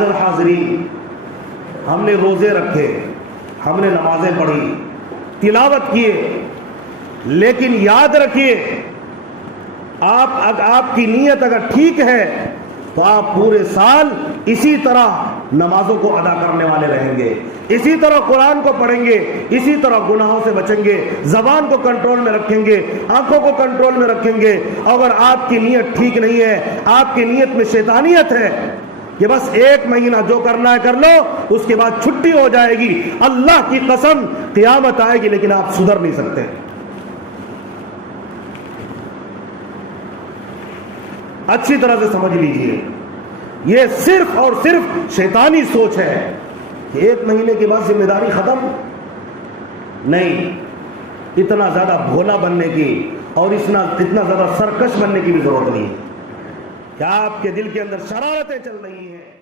معزز حاضرین، ہم نے روزے رکھے، ہم نے نمازیں پڑھی، تلاوت کیے، لیکن یاد رکھیے آپ کی نیت اگر ٹھیک ہے تو آپ پورے سال اسی طرح نمازوں کو ادا کرنے والے رہیں گے، اسی طرح قرآن کو پڑھیں گے، اسی طرح گناہوں سے بچیں گے، زبان کو کنٹرول میں رکھیں گے، آنکھوں کو کنٹرول میں رکھیں گے۔ اگر آپ کی نیت ٹھیک نہیں ہے، آپ کی نیت میں شیطانیت ہے کہ بس 1 مہینہ جو کرنا ہے کر لو، اس کے بعد چھٹی ہو جائے گی، اللہ کی قسم قیامت آئے گی لیکن آپ سدھر نہیں سکتے۔ اچھی طرح سے سمجھ لیجئے، یہ صرف اور صرف شیطانی سوچ ہے کہ 1 مہینے کے بعد ذمہ داری ختم۔ نہیں، اتنا زیادہ بھولا بننے کی اور اتنا زیادہ سرکش بننے کی بھی ضرورت نہیں ہے کہ آپ کے دل کے اندر شرارتیں چل رہی ہیں۔